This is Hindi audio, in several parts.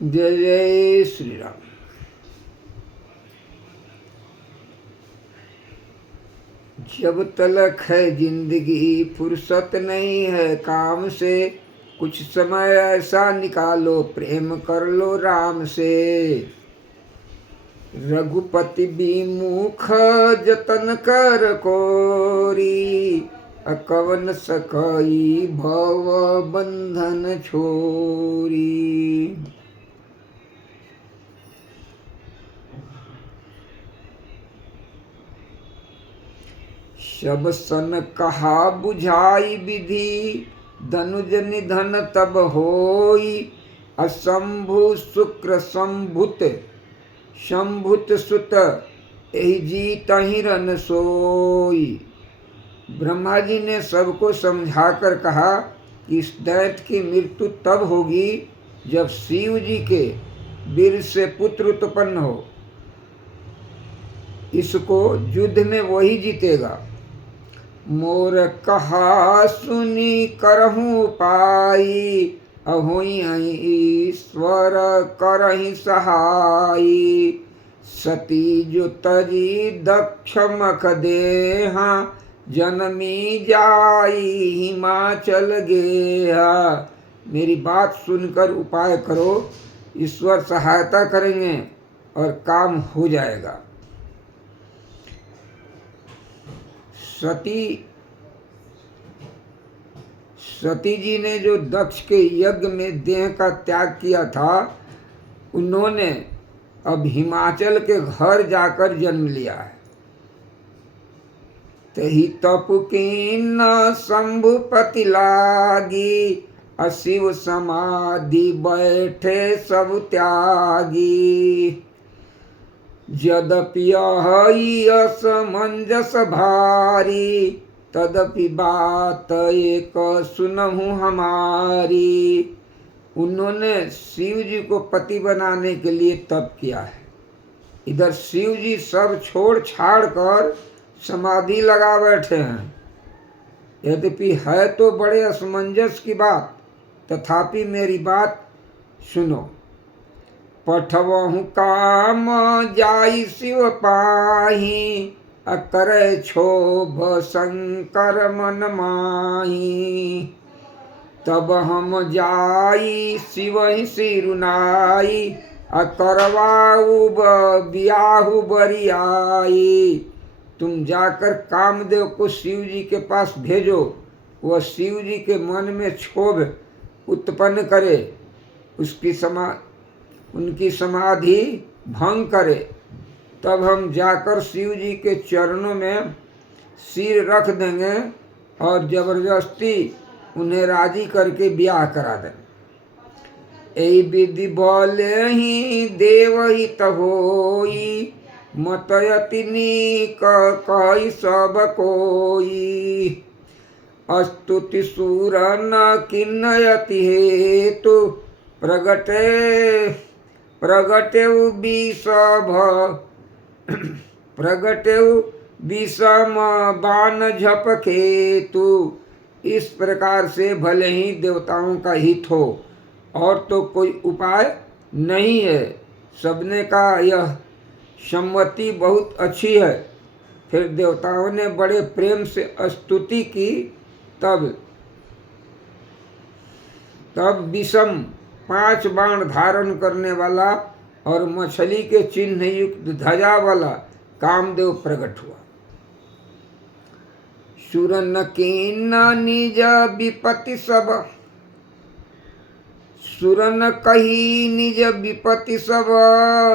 जय जय श्री राम। जब तलक है जिंदगी फुर्सत नहीं है काम से, कुछ समय ऐसा निकालो प्रेम कर लो राम से। रघुपति विमुख जतन कर कोरी, अकवन सकई भव बंधन छोरी। शब सन कहा बुझाई विधि, धनुज निधन तब होई। असंभु शुक्र संभुत शंभुत सुत, एहि जीत हिरन सोई। ब्रह्मा जी ने सबको समझाकर कहा कि इस दैत्य की मृत्यु तब होगी जब शिव जी के वीर से पुत्र उत्पन्न हो। इसको युद्ध में वही जीतेगा। मोर कहा सुनी करहूँ पाई, अहोई ईश्वर करहि सहाई। सती जो तजी दक्ष मख देहा, जनमी जाई हिमाचल गेहा। मेरी बात सुनकर उपाय करो, ईश्वर सहायता करेंगे और काम हो जाएगा। सती जी ने जो दक्ष के यज्ञ में देह का त्याग किया था, उन्होंने अब हिमाचल के घर जाकर जन्म लिया है। तही तप कीन शंभुपति लागी, अशिव समाधि बैठे सब त्यागी। यद्यपि यही असमंजस भारी, तदपि बात एक सुनहु हमारी। उन्होंने शिव जी को पति बनाने के लिए तप किया है। इधर शिव जी सब छोड़ छाड़ कर समाधि लगा बैठे हैं। यद्यपि है तो बड़े असमंजस की बात, तथापि मेरी बात सुनो। पठवहु काम जाई शिव पाही, अकर क्षोभ शंकर मन माही। तब हम जाई शिवहि सिरुनाई, अकरवाऊ बियाहु बरियाई। तुम जाकर कामदेव को शिव जी के पास भेजो, वह शिव जी के मन में क्षोभ उत्पन्न करे, उनकी समाधि भंग करे। तब हम जाकर शिव जी के चरणों में सिर रख देंगे और जबरदस्ती उन्हें राजी करके ब्याह करा दें। ऐ विधि बोले ही देव हित होई, मतयति नीक कहि सब कोई। स्तुति सुर न किन्नयति हेतु, प्रगटेउ विषम बाण झपकेतु। इस प्रकार से भले ही देवताओं का हित हो और तो कोई उपाय नहीं है। सबने कहा यह सम्मति बहुत अच्छी है। फिर देवताओं ने बड़े प्रेम से स्तुति की। तब विषम 5 बाण धारण करने वाला और मछली के चिन्ह युक्त ध्वजा वाला कामदेव प्रकट हुआ। सुरन कीन निज विपति सब, सुरन कही निज विपति सब,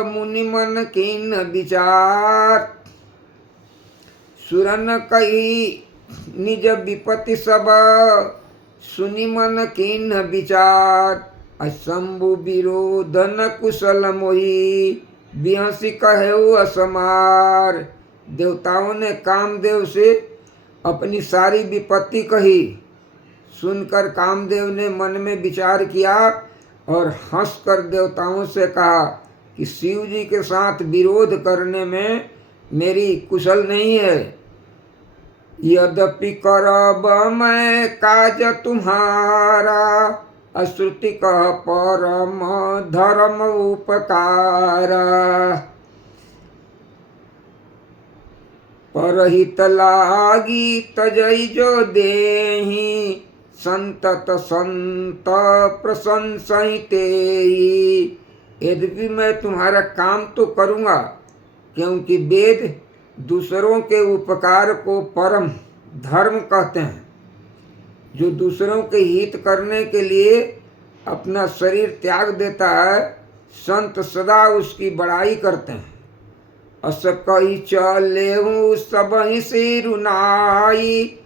मुनि मन कीन विचार। सुरन कही निज विपति सब, सुनि मन कीन विचार। असंभु विरोधन कुशल मोही, बिहसी कहेउ असमार। देवताओं ने कामदेव से अपनी सारी विपत्ति कही। सुनकर कामदेव ने मन में विचार किया और हंसकर देवताओं से कहा कि शिव जी के साथ विरोध करने में मेरी कुशल नहीं है। यद्यपि करब मैं काज तुम्हारा, अश्रुति कह परम धर्म उपकार। परहित लागी तजई जो देहि संतत संत प्रशंसिते। यद्यपि मैं तुम्हारा काम तो करूँगा, क्योंकि वेद दूसरों के उपकार को परम धर्म कहते हैं। जो दूसरों के हित करने के लिए अपना शरीर त्याग देता है, संत सदा उसकी बड़ाई करते हैं। अस कही चलेहु सबहि सिरुनाई,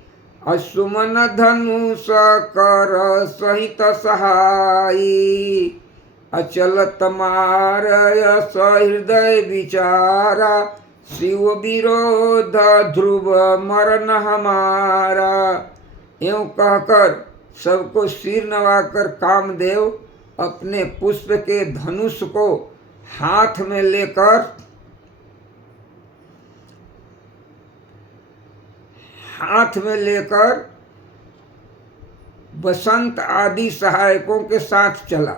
असुमन धनुष कर सहित सहाई। अचल तमार यस हृदय विचारा, शिव विरोध ध्रुव मरण हमारा। यूं कहकर सबको सिर नवाकर कामदेव अपने पुष्प के धनुष को हाथ में लेकर बसंत आदि सहायकों के साथ चला।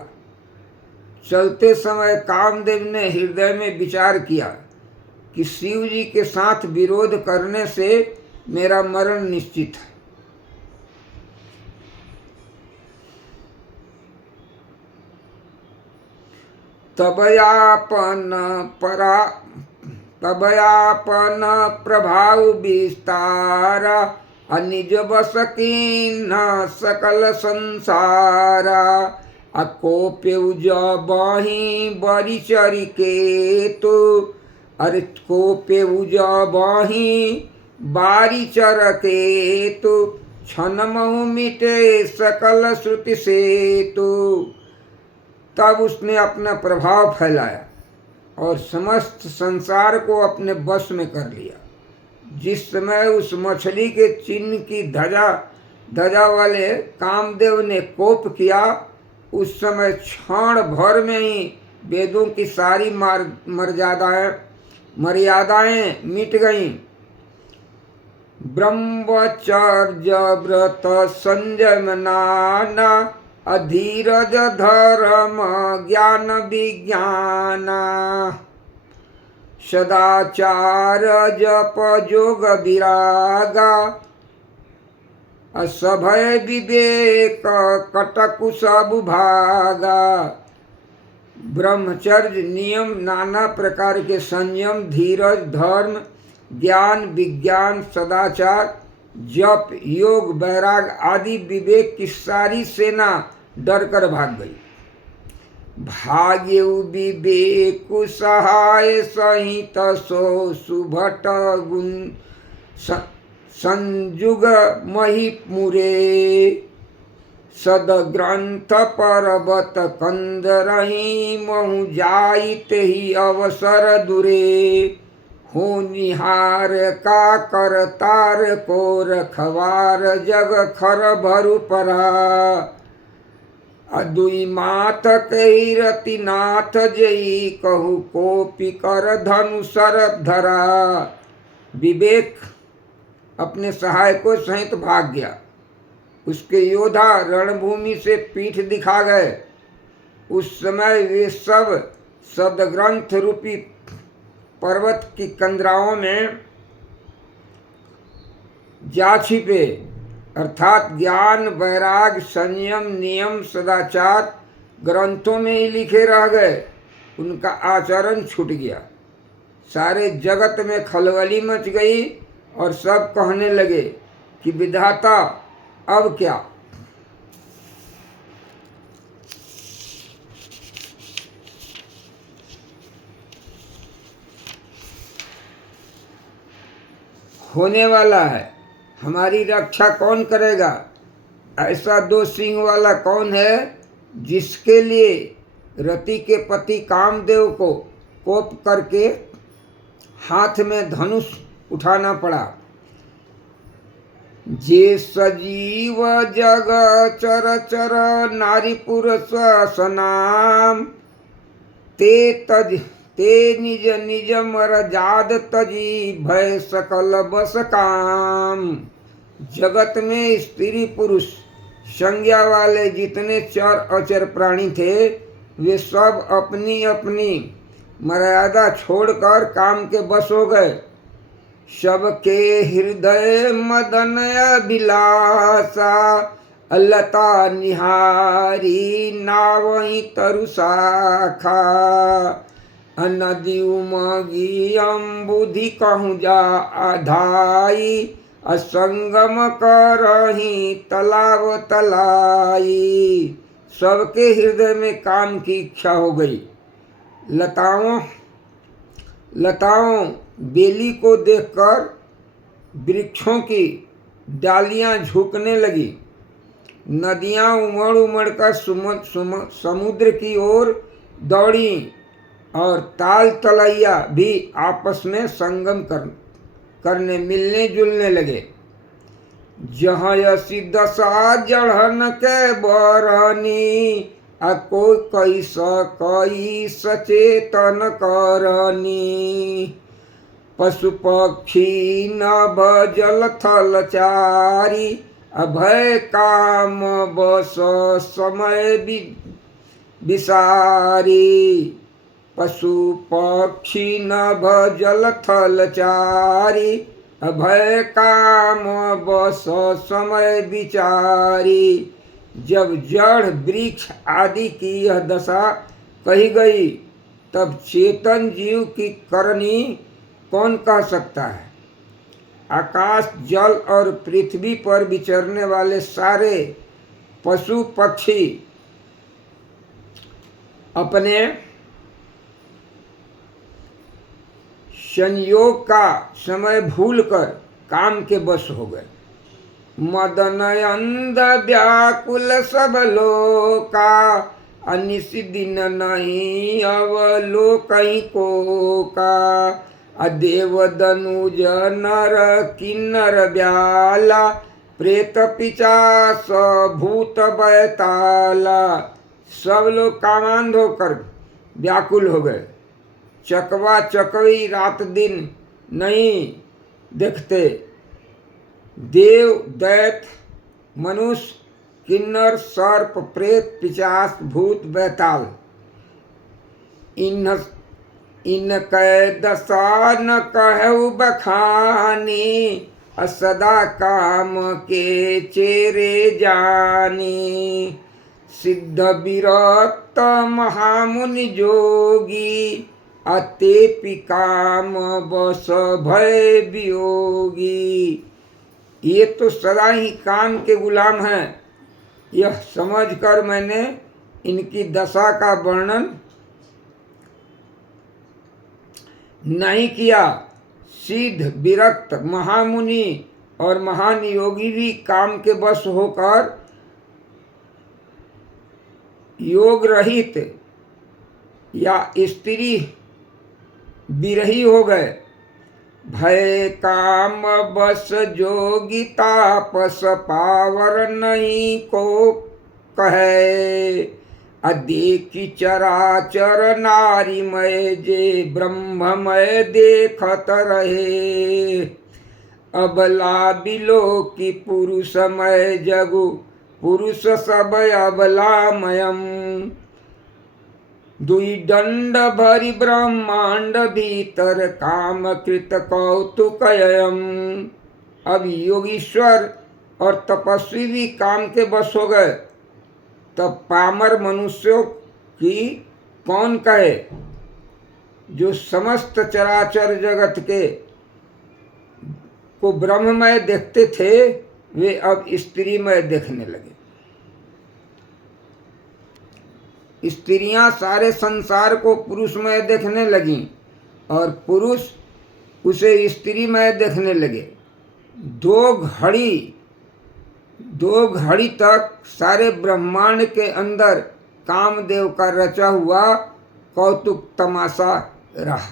चलते समय कामदेव ने हृदय में विचार किया कि शिव जी के साथ विरोध करने से मेरा मरण निश्चित है। तब यापन प्रभाव विस्तार, अनिज बस कीन्ह सकल संसारा। अकोप्यउ जबहि बरि चरि केतु, अरे कोप्यउ जबहि बारी चर केतु। क्षणमहु मिटे सकल श्रुति सेतु। तब उसने अपना प्रभाव फैलाया और समस्त संसार को अपने बस में कर लिया। जिस समय उस मछली के चिन्ह की ध्वजा वाले कामदेव ने कोप किया, उस समय क्षण भर में ही वेदों की सारी मर्यादाएं मिट गईं। ब्रह्मचर्य व्रत संयम नाना, अधीरज धर्म ज्ञान विज्ञान। सदाचार जप जोग विरागा, असभय विवेक कटकुश भागा। ब्रह्मचर्य नियम, नाना प्रकार के संयम, धीरज, धर्म, ज्ञान, विज्ञान, सदाचार, जप, योग, वैराग आदि विवेक की सारी सेना डर कर भाग गई। भाग्यउ विवेक सहाय सहित सो सुभट गुण संजुग मही मुरे। सदग्रंथ पर्वत कंदरही महु जाइत ही अवसर दुरे। हो निहार का करतार को रखवार जग खर भरु परा। अदुई मात कही रति नाथ जई कहु कोपी कर धनु शरद धरा। विवेक अपने सहायकों सहित भाग गया। उसके योद्धा रणभूमि से पीठ दिखा गए। उस समय वे सब सदग्रंथ रूपी पर्वत की कंदराओं में जा छिपे, अर्थात ज्ञान, वैराग, संयम, नियम, सदाचार ग्रंथों में ही लिखे रह गए। उनका आचरण छूट गया। सारे जगत में खलबली मच गई और सब कहने लगे कि विधाता अब क्या। होने वाला है, हमारी रक्षा कौन करेगा। ऐसा दो सिंह वाला कौन है जिसके लिए रति के पति कामदेव को कोप करके हाथ में धनुष उठाना पड़ा। जे सजीव जग चर चर नारी पुरुष सनाम, ते निज निज मर जाद तजी भय सकल बस काम। जगत में स्त्री पुरुष संज्ञा वाले जितने चर अचर प्राणी थे वे सब अपनी अपनी मर्यादा छोड़कर काम के बस हो गए। सबके हृदय मदन अभिलाषा, लता निहारी नावई तरु शाखा। नदी उमगी अम्बुधि कहूँ जा आधाई, असंगम करही तालाब तलाई। सबके हृदय में काम की इच्छा हो गई। लताओं बेली को देखकर वृक्षों की डालियां झुकने लगी। नदियां उमड़ उमड़ कर समुद्र की ओर दौड़ी और ताल तलैया भी आपस में संगम करने मिलने जुलने लगे। जहाँ यसी दशा जढ़न के बरनी, कोई सचेतन करनी। पशु पक्षी नभ जल थल चारी, अभय काम बस समय विसारी। पशु पक्षी नभ जल थल चारी, अभय काम बस समय विचारी। जब जड़ वृक्ष आदि की यह दशा कही गई तब चेतन जीव की करनी कौन कह सकता है। आकाश जल और पृथ्वी पर विचरने वाले सारे पशु पक्षी अपने संयोग का समय भूलकर काम के बस हो गए। मदन अंध व्याकुल सब लोका, अनिस दिन नहीं अवलोकई को का। अदेव दनुज नर किन्नर ब्याला, प्रेत पिचास भूत बैताला। सब लोग कामांध होकर व्याकुल हो गए। चकवा चकवी रात दिन नहीं देखते। देव दैत्य मनुष्य किन्नर सर्प प्रेत पिशाच भूत बैताल, इन कै दशा न कहु बखानी। सदा काम के चेरे जानी। सिद्ध विरक्त महामुनि जोगी, अतेपि काम बस भय वियोगी। ये तो सदा ही काम के गुलाम हैं। यह समझकर मैंने इनकी दशा का वर्णन नहीं किया। सिद्ध विरक्त महामुनि और महान योगी भी काम के बस होकर योग रहित या स्त्री विरही हो गए। भय काम बस जोगी तापस पावर नहीं को कहे। अदेखी चराचर नारीमय जे ब्रह्ममय देखत रहे। अबला बिलो की पुरुषमय जगु, पुरुष सब अबलामयम। दुई दंड भरी ब्रह्मांड भीतर, काम कृत कौतुकयम। अब योगीश्वर और तपस्वी भी काम के बस हो गए, तब पामर मनुष्यों की कौन कहे। जो समस्त चराचर जगत के को ब्रह्ममय देखते थे वे अब स्त्रीमय देखने लगे। स्त्रियां सारे संसार को पुरुषमय देखने लगीं और पुरुष उसे स्त्रीमय देखने लगे। दो घड़ी तक सारे ब्रह्मांड के अंदर कामदेव का रचा हुआ कौतुक तमाशा रहा।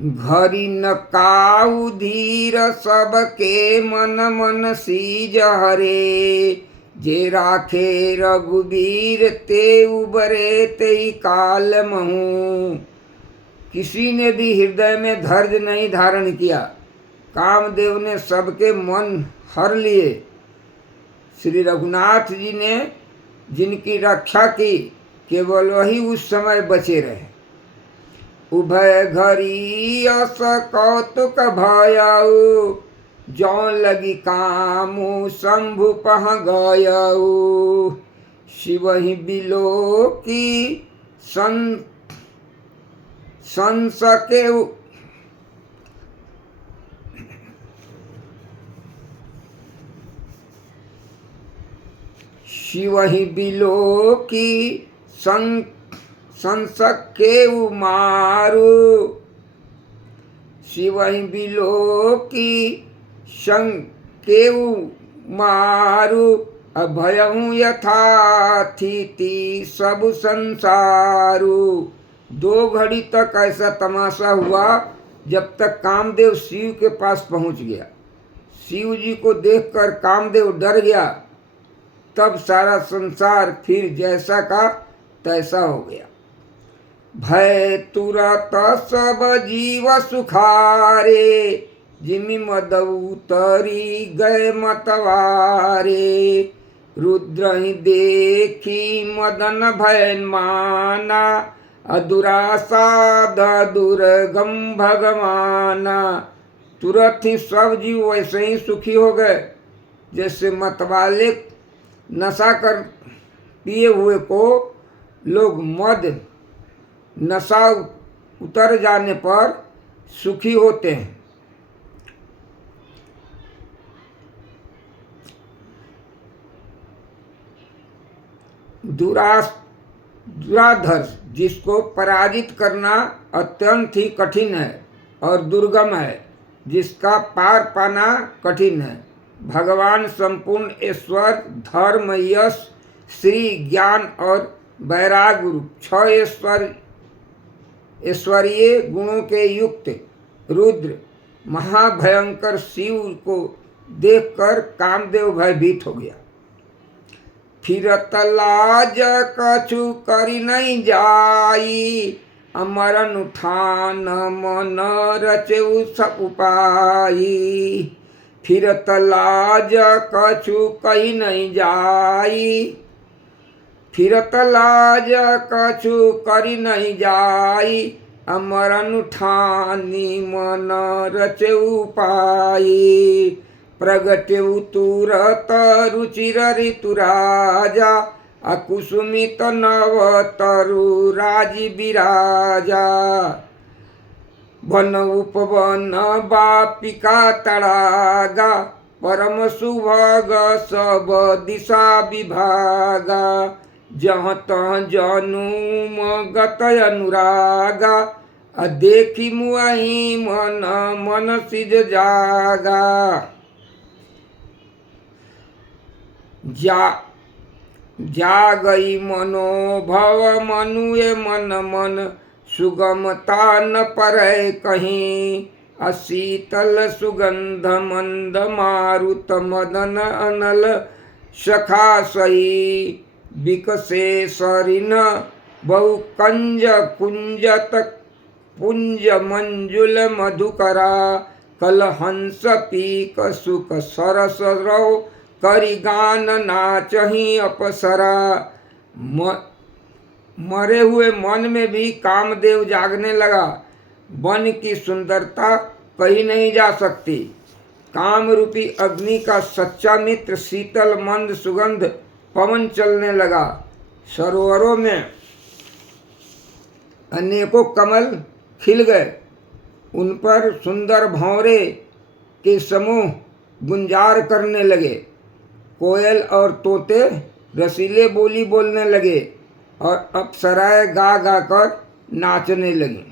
घरी न काऊ धीर सबके मन मन सीज हरे। जे राखे रघुबीर ते उबरे ते काल महू। किसी ने भी हृदय में धैर्य नहीं धारण किया। कामदेव ने सबके मन हर लिए। श्री रघुनाथ जी ने जिनकी रक्षा की, केवल वही उस समय बचे रहे। उभय घरी अस कौतुक भयऊ, जौन लगी कामु शंभु पह गयऊ। शिवहि बिलो की संसके, शिवहि बिलो की संसके मारू। शिवहि बिलो की संके मारू, अभयहूँ यथाथिति सब संसारू। 2 घड़ी तक ऐसा तमाशा हुआ जब तक कामदेव शिव के पास पहुंच गया। शिव जी को देखकर कामदेव डर गया। तब सारा संसार फिर जैसा का तैसा हो गया। भय तुरत सब जीव सुखारे, जिमि मद उतरी गए मतवारे। रुद्र ही देखी मदन भय माना, अदुरासाद दुर्गम भगवाना। तुरंत ही सब जीव वैसे ही सुखी हो गए जैसे मतवाले नशा कर पिए हुए को लोग मद नशा उतर जाने पर सुखी होते हैं। दुराधर्ष, जिसको पराजित करना अत्यंत ही कठिन है और दुर्गम है, जिसका पार पाना कठिन है। भगवान संपूर्ण ईश्वर, धर्म, यश, श्री, ज्ञान और वैराग्य रूप 6 ईश्वरीय गुणों के युक्त रुद्र महाभयंकर शिव को देखकर कामदेव भयभीत हो गया। फिरत लाज कछु करी नहीं जाई, अमरन उठान मन रचेउ सब उपाई। फिरत लाज कछु कही नहीं जाई, फिरत लाज कछु करी नहीं जाई, अमरन उठानी मन रचेउ उपाई। प्रगटेउ तुरत रुचिर ऋतु राजा, अकुसुमित नव तरु राजी विराजा। वन उपवन बापिका तड़ागा, परम सुभग सब दिशा विभागा। जहाँ तहाँ जनुम गत अनुरागा, देखी मुआही मन मन सिज जागा। जा गई मनोभव मनुए मन मन, सुगमता न परै कहीं। अशीतल सुगंध मंद मारुत मदन अनल सखा सही। विकसे सरिन बहु कंज कुंजत पुंज मंजुल मधुकरा। कल हंस पीक सुख सरस रव, करी गान नाचही अपसरा। मरे हुए मन में भी कामदेव जागने लगा। वन की सुंदरता कहीं नहीं जा सकती। काम रूपी अग्नि का सच्चा मित्र शीतल मंद सुगंध पवन चलने लगा। सरोवरों में अनेकों कमल खिल गए। उन पर सुंदर भंवरे के समूह गुंजार करने लगे। कोयल और तोते रसीले बोली बोलने लगे और अप्सराएं गा गा कर नाचने लगी।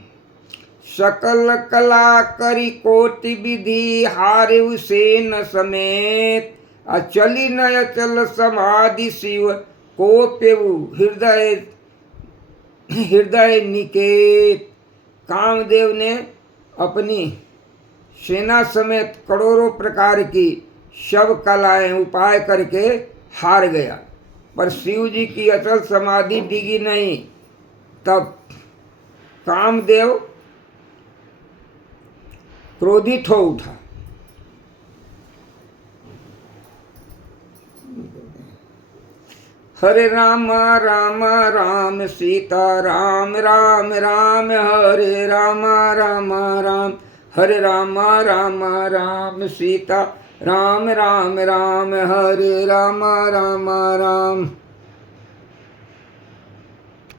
सकल कला करी कोटि विधि, हारे सेन समेत। अचली न अचल समाधि शिव, को पेऊ हृदय निकेत। कामदेव ने अपनी सेना समेत करोड़ों प्रकार की सब कलाएं उपाय करके हार गया, पर शिव जी की अचल समाधि डिगी नहीं। तब कामदेव क्रोधित हो उठा हरे राम राम राम सीता राम राम राम, हरे राम राम राम, हरे राम राम राम सीता राम राम राम, हरे राम राम राम।